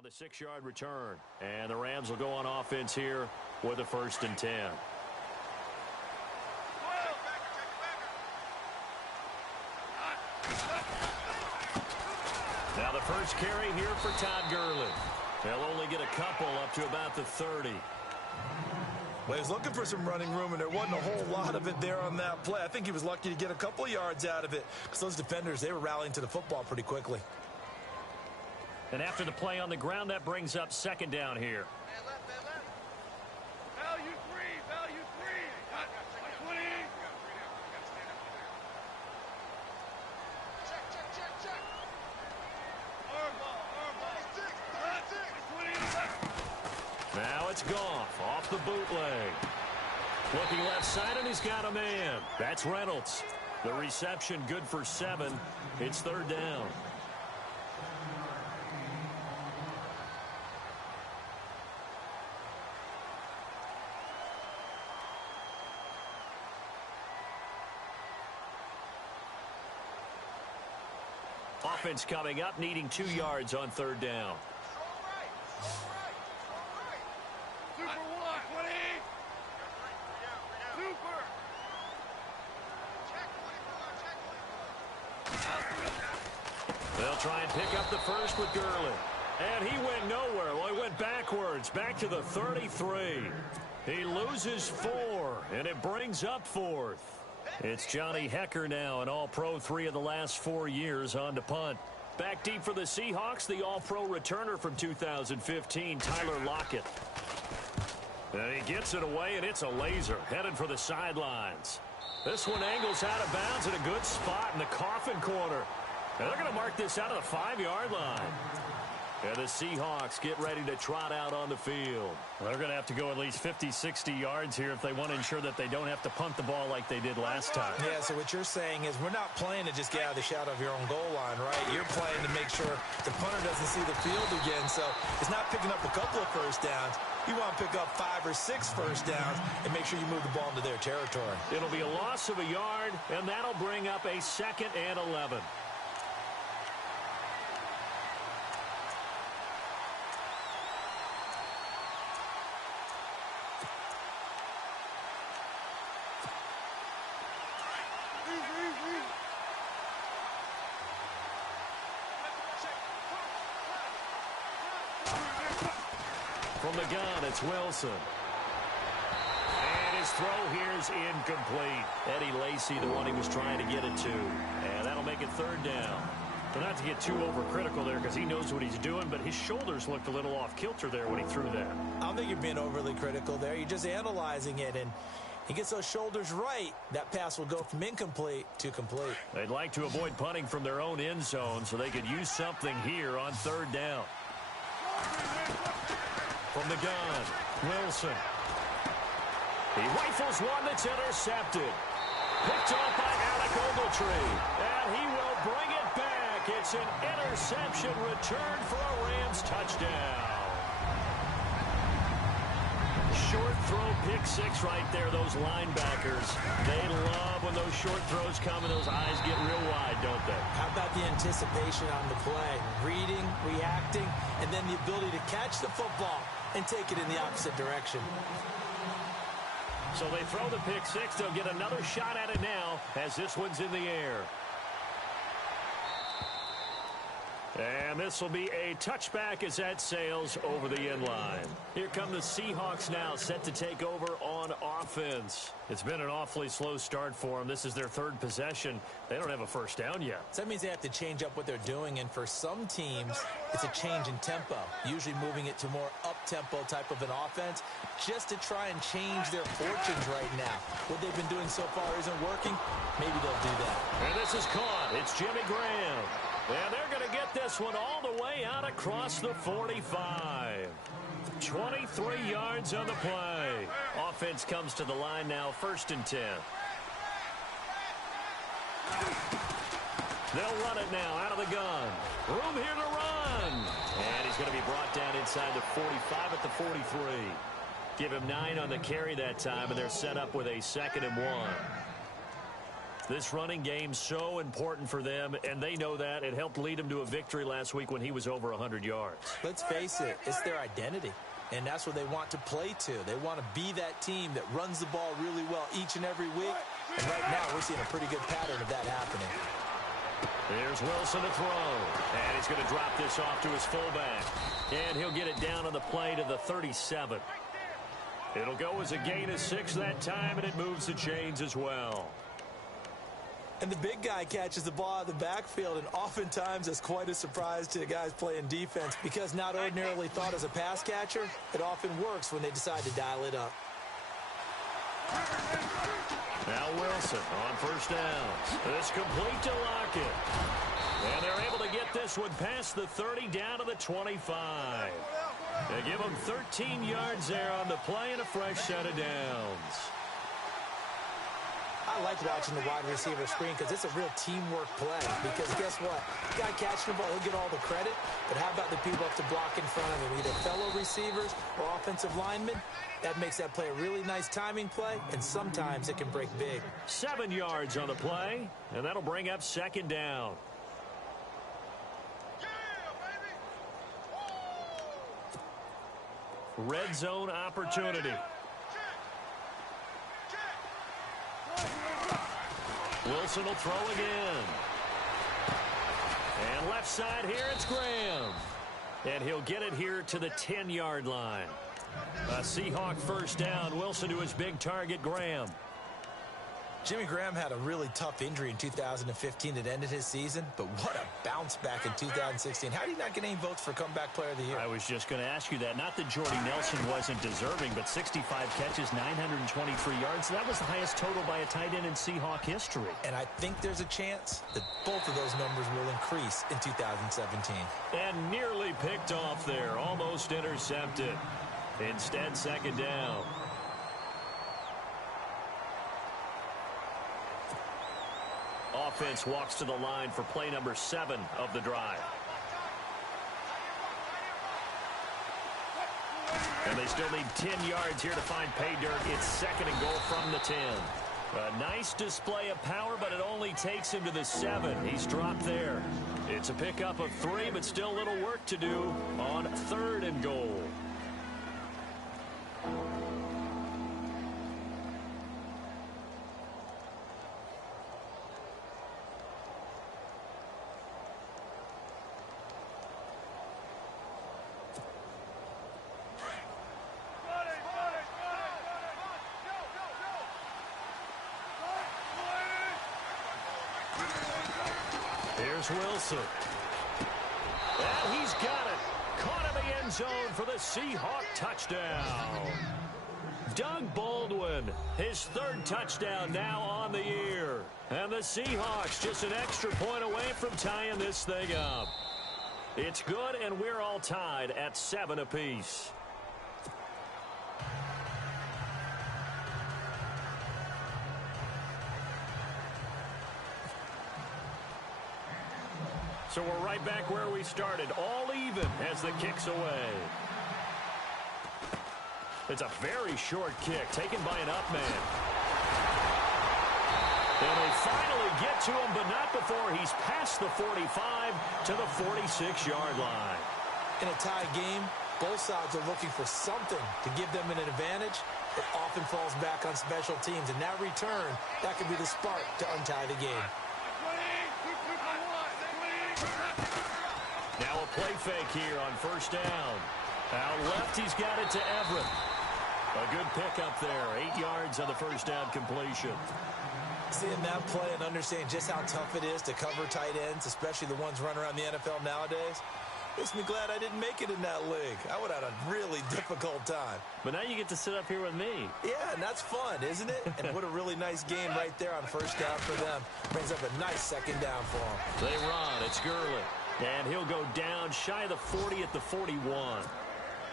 on the 6-yard return. And the Rams will go on offense here with a 1st and 10. Now the first carry here for Todd Gurley. They'll only get a couple up to about the 30. Well, he was looking for some running room, and there wasn't a whole lot of it there on that play. I think he was lucky to get a couple of yards out of it because those defenders, they were rallying to the football pretty quickly. And after the play on the ground, that brings up 2nd down here. Value three. Got 20. Check. Arm ball. Now it's Goff off the bootleg. Looking left side, and he's got a man. That's Reynolds. The reception good for 7. It's 3rd down. Offense coming up, needing 2 yards on 3rd down. They'll try and pick up the first with Gurley. And he went nowhere. Well, he went backwards, back to the 33. He loses 4, and it brings up 4th. It's Johnny Hecker now, an All-Pro 3 of the last 4 years on to punt. Back deep for the Seahawks, the All-Pro returner from 2015, Tyler Lockett. And he gets it away, and it's a laser, headed for the sidelines. This one angles out of bounds at a good spot in the coffin corner. And they're going to mark this out of the 5-yard line. And the Seahawks get ready to trot out on the field. Well, they're going to have to go at least 50, 60 yards here if they want to ensure that they don't have to punt the ball like they did last time. Yeah, so what you're saying is we're not playing to just get out of the shadow of your own goal line, right? You're playing to make sure the punter doesn't see the field again. So it's not picking up a couple of first downs. You want to pick up 5 or 6 first downs and make sure you move the ball into their territory. It'll be a loss of a yard, and that'll bring up a 2nd and 11. From the gun, it's Wilson. And his throw here is incomplete. Eddie Lacy, the one he was trying to get it to. And that'll make it 3rd down. But not to get too overcritical there because he knows what he's doing, but his shoulders looked a little off kilter there when he threw that. I don't think you're being overly critical there. You're just analyzing it, and he gets those shoulders right. That pass will go from incomplete to complete. They'd like to avoid punting from their own end zone so they could use something here on 3rd down. From the gun, Wilson. He rifles one that's intercepted. Picked off by Alec Ogletree. And he will bring it back. It's an interception return for a Rams touchdown. Short throw, pick 6 right there, those linebackers. They love when those short throws come and those eyes get real wide, don't they? How about the anticipation on the play? Reading, reacting, and then the ability to catch the football and take it in the opposite direction. So they throw the pick 6. They'll get another shot at it now as this one's in the air. And this will be a touchback as that sails over the end line. Here come the Seahawks now, set to take over on offense. It's been an awfully slow start for them. This is their 3rd possession. They don't have a first down yet. So that means they have to change up what they're doing, and for some teams, it's a change in tempo, usually moving it to more up-tempo type of an offense, just to try and change their fortunes right now. What they've been doing so far isn't working. Maybe they'll do that. And this is caught. It's Jimmy Graham. And they're going to get this one all the way out across the 45. 23 yards on the play. Offense comes to the line now, 1st and 10. They'll run it now out of the gun. Room here to run. And he's going to be brought down inside the 45 at the 43. Give him 9 on the carry that time, and they're set up with a 2nd and 1. This running game's so important for them, and they know that. It helped lead them to a victory last week when he was over 100 yards. Let's face it, it's their identity, and that's what they want to play to. They want to be that team that runs the ball really well each and every week, and right now we're seeing a pretty good pattern of that happening. Here's Wilson to throw, and he's going to drop this off to his fullback, and he'll get it down on the play to the 37. It'll go as a gain of 6 that time, and it moves the chains as well. And the big guy catches the ball out of the backfield, and oftentimes that's quite a surprise to the guys playing defense because not ordinarily thought as a pass catcher, it often works when they decide to dial it up. Now Wilson on first downs. This complete to Lockett. And they're able to get this one past the 30 down to the 25. They give them 13 yards there on the play and a fresh set of downs. I like watching the wide receiver screen because it's a real teamwork play. Because guess what? The guy catching the ball, he'll get all the credit. But how about the people up to block in front of him? Either fellow receivers or offensive linemen. That makes that play a really nice timing play, and sometimes it can break big. 7 yards on the play, and that'll bring up second down. Red zone opportunity. Wilson will throw again. And left side here, it's Graham. And he'll get it here to the 10-yard line. A Seahawk first down. Wilson to his big target, Graham. Jimmy Graham had a really tough injury in 2015 that ended his season, but what a bounce back in 2016. How did he not get any votes for Comeback Player of the Year? I was just going to ask you that. Not that Jordy Nelson wasn't deserving, but 65 catches, 923 yards. That was the highest total by a tight end in Seahawk history. And I think there's a chance that both of those numbers will increase in 2017. And nearly picked off there. Almost intercepted. Instead, second down. Offense walks to the line for play number 7 of the drive. And they still need 10 yards here to find pay dirt. It's second and goal from the 10. A nice display of power, but it only takes him to the 7. He's dropped there. It's a pickup of 3, but still a little work to do on third and goal. Here's Wilson. And he's got it. Caught in the end zone for the Seahawk touchdown. Doug Baldwin, his 3rd touchdown now on the year. And the Seahawks just an extra point away from tying this thing up. It's good, and we're all tied at 7 apiece. So we're right back where we started, all even as the kick's away. It's a very short kick, taken by an up man. And they finally get to him, but not before he's past the 45 to the 46-yard line. In a tie game, both sides are looking for something to give them an advantage. It often falls back on special teams, and that return, that could be the spark to untie the game. Now a play fake here on first down. Out left, he's got it to Everett. A good pickup there. 8 yards on the first down completion. Seeing that play and understanding just how tough it is to cover tight ends, especially the ones running around the NFL nowadays, makes me glad I didn't make it in that league. I would have had a really difficult time. But now you get to sit up here with me. Yeah, and that's fun, isn't it? And what a really nice game right there on first down for them. Brings up a nice second down for them. They run. It's Gurley. And he'll go down shy of the 40 at the 41.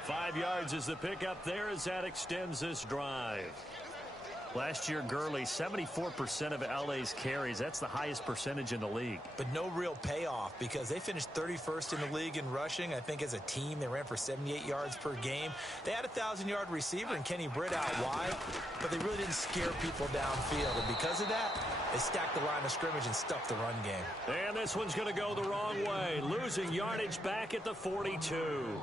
5 yards is the pickup there as that extends this drive. Last year, Gurley, 74% of LA's carries. That's the highest percentage in the league. But no real payoff because they finished 31st in the league in rushing. I think as a team, they ran for 78 yards per game. They had a 1,000-yard receiver in Kenny Britt out wide, but they really didn't scare people downfield. And because of that, They stack the line of scrimmage and stuff the run game. And this one's going to go the wrong way, losing yardage back at the 42.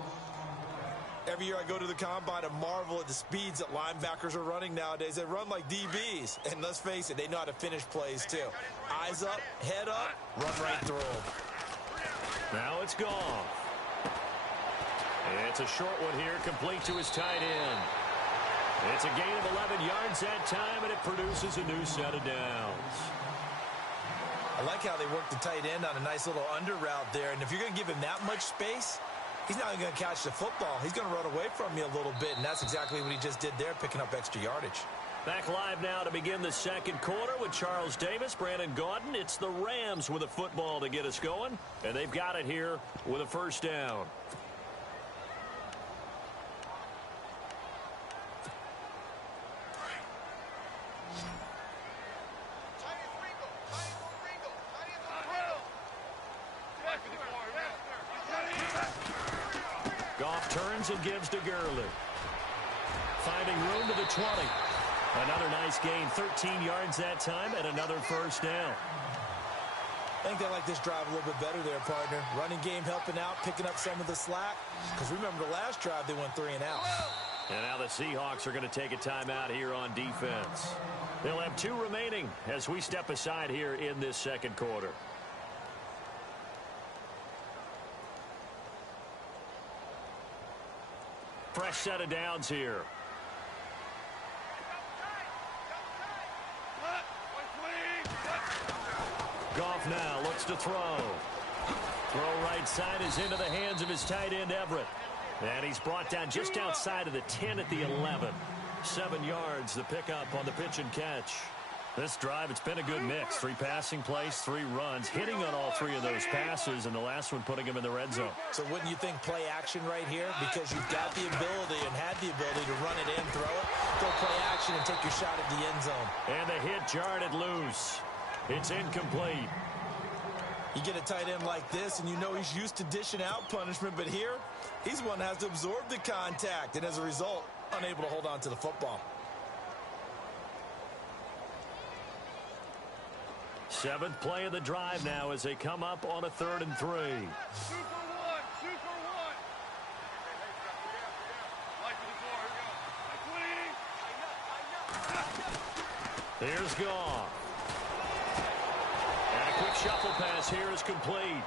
Every year I go to the combine and marvel at the speeds that linebackers are running nowadays. They run like DBs. And let's face it, they know how to finish plays too. Eyes up, head up, run right through them. Now it's gone. It's a short one here, complete to his tight end. It's a gain of 11 yards that time, and it produces a new set of downs. I like how they work the tight end on a nice little under route there. And if you're going to give him that much space, he's not going to catch the football. He's going to run away from you a little bit, and that's exactly what he just did there, picking up extra yardage. Back live now to begin the second quarter with Charles Davis, Brandon Gaudin. It's the Rams with a football to get us going, and they've got it here with a first down. Goff turns and gives to Gurley. Finding room to the 20. Another nice gain, 13 yards that time, and another first down. I think they like this drive a little bit better there, partner. Running game helping out, picking up some of the slack. Because remember the last drive, they went 3 and out. And now the Seahawks are going to take a timeout here on defense. They'll have 2 remaining as we step aside here in this second quarter. Fresh set of downs here. Goff now looks to throw. Throw right side is into the hands of his tight end, Everett. And he's brought down just outside of the 10 at the 11. 7 yards, the pickup on the pitch and catch. This drive, it's been a good mix. 3 passing plays, 3 runs, hitting on all 3 of those passes, and the last one putting him in the red zone. So wouldn't you think play action right here? Because you've got the ability and had the ability to run it in, throw it, go play action and take your shot at the end zone. And the hit jarred it loose. It's incomplete. You get a tight end like this, and you know he's used to dishing out punishment, but here, he's one that has to absorb the contact, and as a result, unable to hold on to the football. 7th play of the drive now as they come up on a 3rd and 3. Super one, super one. Light to the floor, here we go. Here's Goff. And a quick shuffle pass here is complete.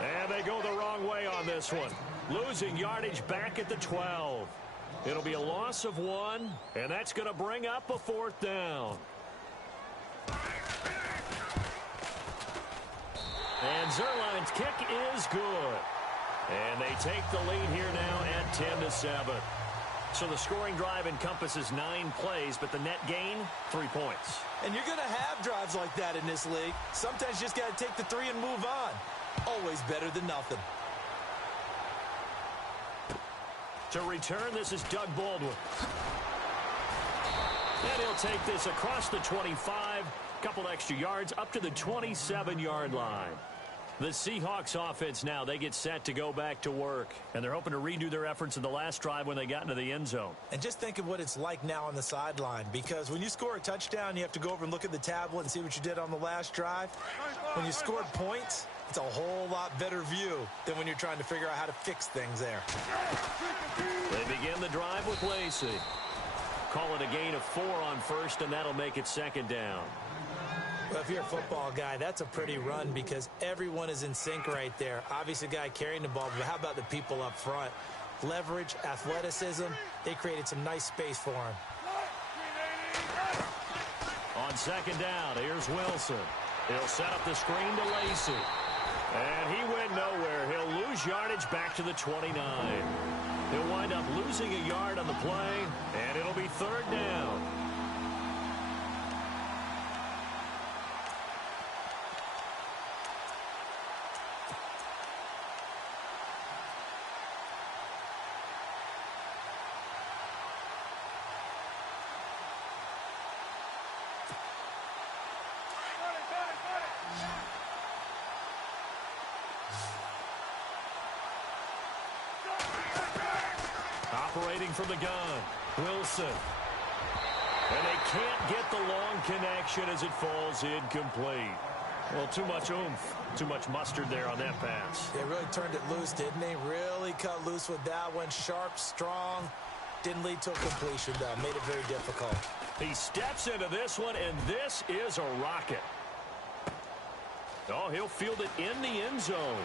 And they go the wrong way on this one. Losing yardage back at the 12. It'll be a loss of 1, and that's going to bring up a 4th down. And Zerline's kick is good. And they take the lead here now at 10-7. So the scoring drive encompasses 9 plays, but the net gain, 3 points. And you're going to have drives like that in this league. Sometimes you just got to take the 3 and move on. Always better than nothing. To return, this is Doug Baldwin. And he'll take this across the 25, couple extra yards, up to the 27-yard line. The Seahawks offense now, they get set to go back to work. And they're hoping to redo their efforts in the last drive when they got into the end zone. And just think of what it's like now on the sideline. Because when you score a touchdown, you have to go over and look at the tablet and see what you did on the last drive. When you scored points, it's a whole lot better view than when you're trying to figure out how to fix things there. They begin the drive with Lacey. Call it a gain of 4 on 1st, and that'll make it 2nd down. Well, if you're a football guy, that's a pretty run because everyone is in sync right there. Obviously, the guy carrying the ball, but how about the people up front? Leverage, athleticism, they created some nice space for him. On 2nd down, here's Wilson. He'll set up the screen to Lacey. And he went nowhere. He'll lose yardage back to the 29. He'll wind up losing a yard on the play, and it'll be 3rd down. Operating from the gun, Wilson. And they can't get the long connection as it falls incomplete. Well, too much oomph, too much mustard there on that pass. They really turned it loose, didn't they? Really cut loose with that one. Sharp, strong. Didn't lead to a completion, though. Made it very difficult. He steps into this one, and this is a rocket. Oh, he'll field it in the end zone.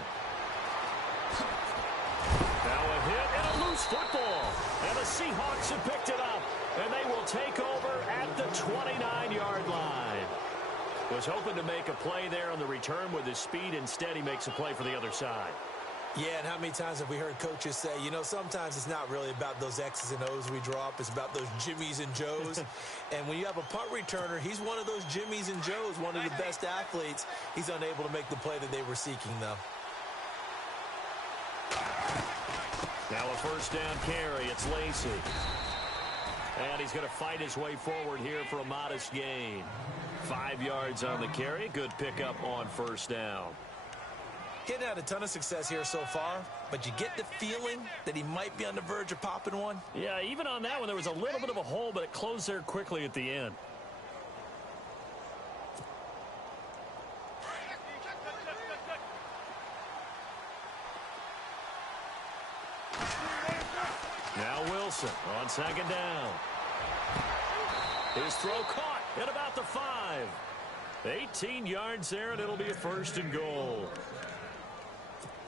Now a hit and a loose football. And the Seahawks have picked it up. And they will take over at the 29-yard line. Was hoping to make a play there on the return with his speed. Instead, he makes a play for the other side. Yeah, and how many times have we heard coaches say, you know, sometimes it's not really about those X's and O's we drop. It's about those Jimmies and Joes. And when you have a punt returner, he's one of those Jimmies and Joes, one of the best athletes. He's unable to make the play that they were seeking, though. Now a first down carry. It's Lacy. And he's going to fight his way forward here for a modest gain. 5 yards on the carry. Good pickup on first down. He hadn't had a ton of success here so far, but you get the feeling that he might be on the verge of popping one. Yeah, even on that one, there was a little bit of a hole, but it closed there quickly at the end. Now Wilson on second down. His throw caught at about the 5. 18 yards there, and it'll be a first and goal.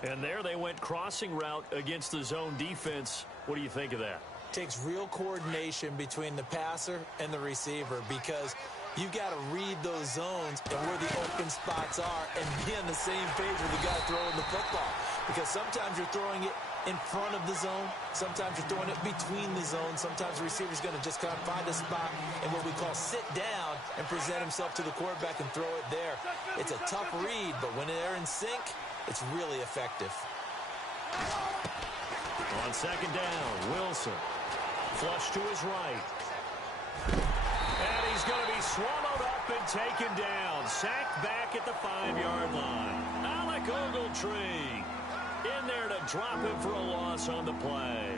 And there they went crossing route against the zone defense. What do you think of that? Takes real coordination between the passer and the receiver because you've got to read those zones and where the open spots are and be on the same page with the guy throwing the football. Because sometimes you're throwing it in front of the zone. Sometimes you're throwing it between the zones. Sometimes the receiver's going to just kind of find a spot and what we call sit down and present himself to the quarterback and throw it there. It's a tough read, but when they're in sync, it's really effective. On second down, Wilson. Flush to his right. And he's going to be swallowed up and taken down. Sacked back at the 5-yard line. Alec Ogletree in there to drop him for a loss on the play.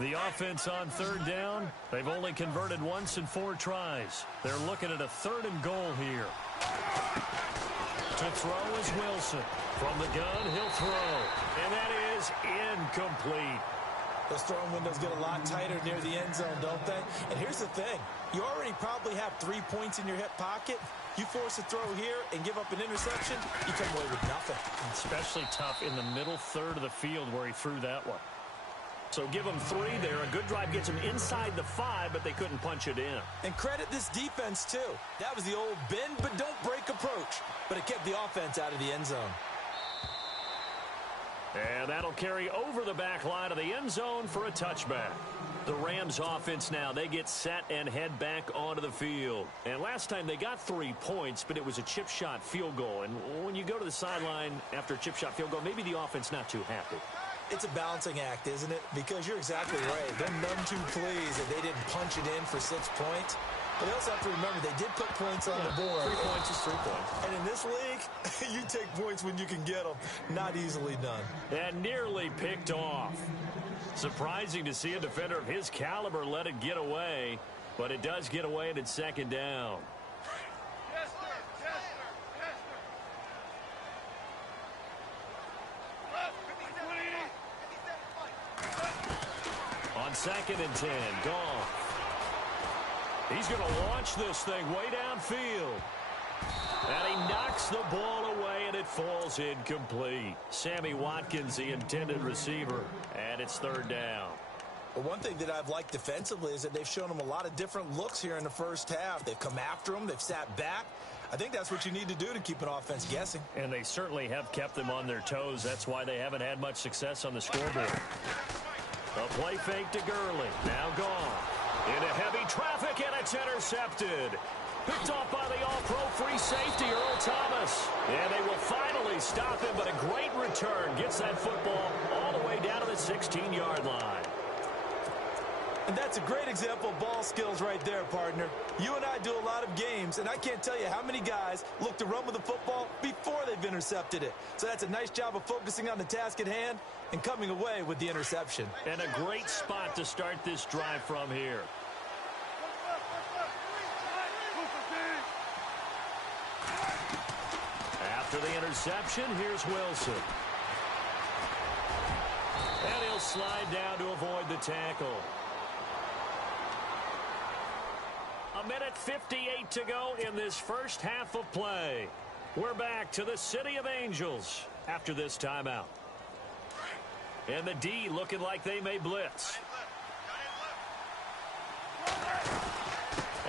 The offense on third down, they've only converted once in 4 tries. They're looking at a 3rd and goal here. To throw is Wilson. From the gun, he'll throw. And that is incomplete. Those throwing windows get a lot tighter near the end zone, don't they? And here's the thing. You already probably have 3 points in your hip pocket. You force a throw here and give up an interception, you come away with nothing. Especially tough in the middle third of the field where he threw that one. So give them 3 there. A good drive gets them inside the 5, but they couldn't punch it in. And credit this defense, too. That was the old bend but don't break approach. But it kept the offense out of the end zone. And that'll carry over the back line of the end zone for a touchback. The Rams offense now, they get set and head back onto the field. And last time they got 3 points, but it was a chip shot field goal. And when you go to the sideline after a chip shot field goal, maybe the offense not too happy. It's a balancing act, isn't it? Because you're exactly right. They're none too pleased that they didn't punch it in for 6 points. But they also have to remember they did put points on the board. 3 points is 3 points. And in this league, you take points when you can get them. Not easily done. And nearly picked off. Surprising to see a defender of his caliber let it get away. But it does get away and it's second down. Yes, sir. Yes, sir. Yes, sir. On second and 10, Goff. He's going to launch this thing way downfield. And he knocks the ball away, and it falls incomplete. Sammy Watkins, the intended receiver, and it's third down. But one thing that I've liked defensively is that they've shown him a lot of different looks here in the first half. They've come after him. They've sat back. I think that's what you need to do to keep an offense guessing. And they certainly have kept them on their toes. That's why they haven't had much success on the scoreboard. A play fake to Gurley. Now Goff. Into heavy traffic, and it's intercepted. Picked off by the all-pro free safety, Earl Thomas. And they will finally stop him, but a great return. Gets that football all the way down to the 16-yard line. And that's a great example of ball skills right there, partner. You and I do a lot of games, and I can't tell you how many guys look to run with the football before they've intercepted it. So that's a nice job of focusing on the task at hand and coming away with the interception. And a great spot to start this drive from here. After the interception, here's Wilson. And he'll slide down to avoid the tackle. A minute 58 to go in this first half of play. We're back to the City of Angels after this timeout. And the D looking like they may blitz.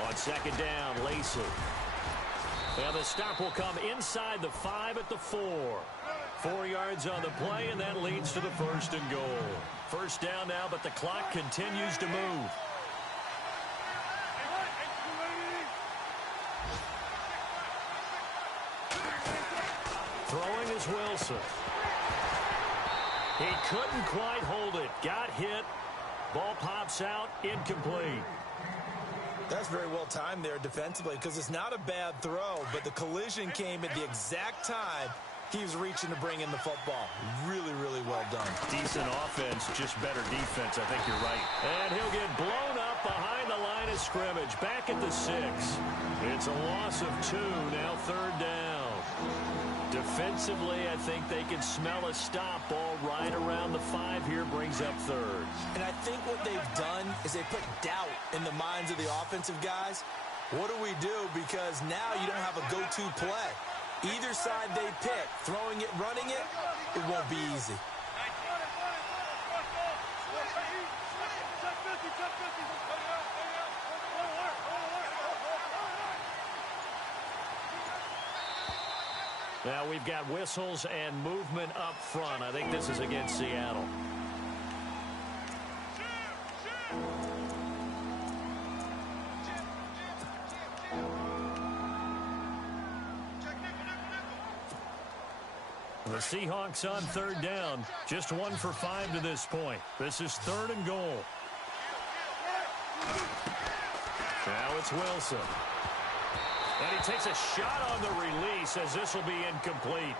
On second down, Lacey. And the stop will come inside the 5 at the 4. 4 yards on the play, and that leads to the first and goal. First down now, but the clock continues to move. Throwing is Wilson. He couldn't quite hold it. Got hit. Ball pops out. Incomplete. That's very well timed there defensively because it's not a bad throw, but the collision came at the exact time he was reaching to bring in the football. Really, really well done. Decent offense, just better defense. I think you're right. And he'll get blown up behind the line of scrimmage. Back at the 6. It's a loss of 2. Now third down. Defensively, I think they can smell a stop. Ball right around the 5 here, brings up third. And I think what they've done is they put doubt in the minds of the offensive guys. What do we do? Because now you don't have a go-to play. Either side they pick, throwing it, running it, it won't be easy. Now we've got whistles and movement up front. I think this is against Seattle. The Seahawks on third down. Just 1 for 5 to this point. This is third and goal. Now it's Wilson. And he takes a shot on the release as this will be incomplete.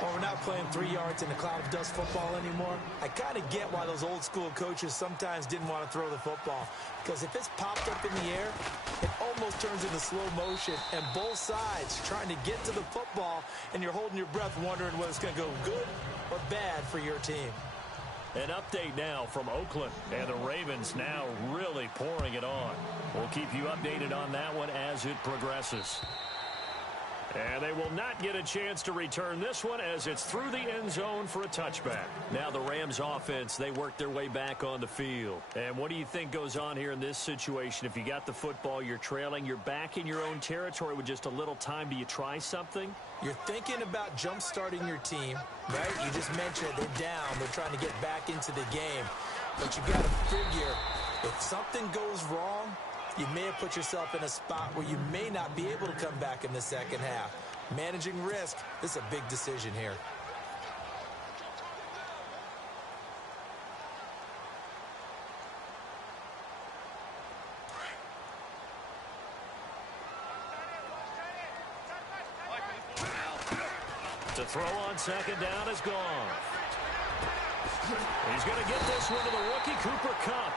Well, we're not playing 3 yards in a cloud of dust football anymore. I kind of get why those old school coaches sometimes didn't want to throw the football. Because if it's popped up in the air, it almost turns into slow motion. And both sides trying to get to the football, and you're holding your breath wondering whether it's going to go good or bad for your team. An update now from Oakland, and the Ravens now really pouring it on. We'll keep you updated on that one as it progresses. And they will not get a chance to return this one as it's through the end zone for a touchback. Now the Rams offense, they work their way back on the field. And what do you think goes on here in this situation? If you got the football, you're trailing, you're back in your own territory with just a little time. Do you try something? You're thinking about jump-starting your team, right? You just mentioned they're down. They're trying to get back into the game. But you got to figure if something goes wrong, you may have put yourself in a spot where you may not be able to come back in the second half. Managing risk, this is a big decision here. To throw on second down is gone. He's going to get this one to the rookie, Cooper Kupp.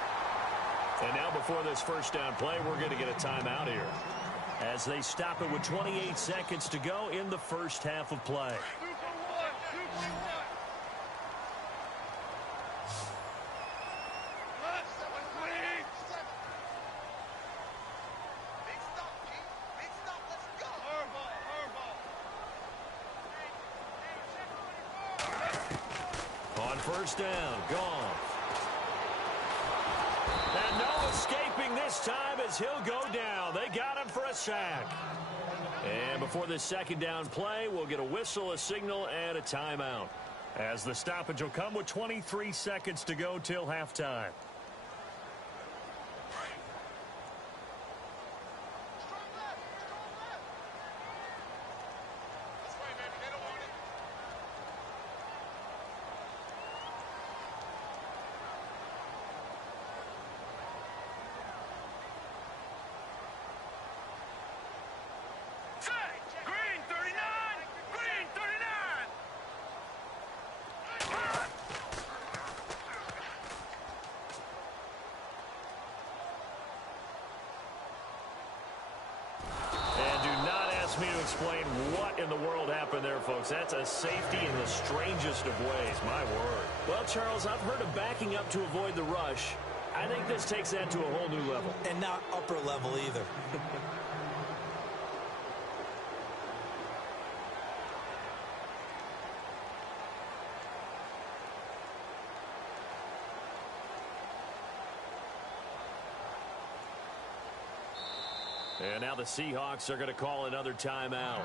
And now before this first down play, we're going to get a timeout here as they stop it with 28 seconds to go in the first half of play. On first down, gone. And no escaping this time as he'll go down. They got him for a sack. And before this second down play, we'll get a whistle, a signal, and a timeout. As the stoppage will come with 23 seconds to go till halftime. me to explain what in the world happened there, folks. That's a safety in the strangest of ways. My word. Well, Charles, I've heard of backing up to avoid the rush. I think this takes that to a whole new level. And not upper level either. And now the Seahawks are going to call another timeout.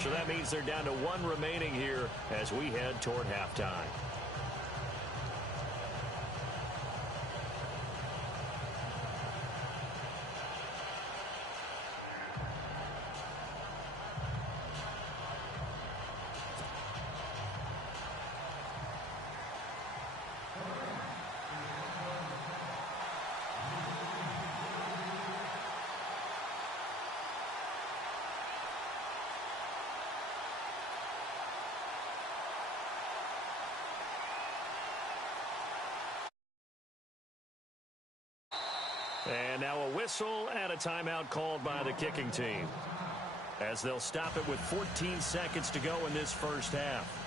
So that means they're down to one remaining here as we head toward halftime. And now a whistle and a timeout called by the kicking team, as they'll stop it with 14 seconds to go in this first half.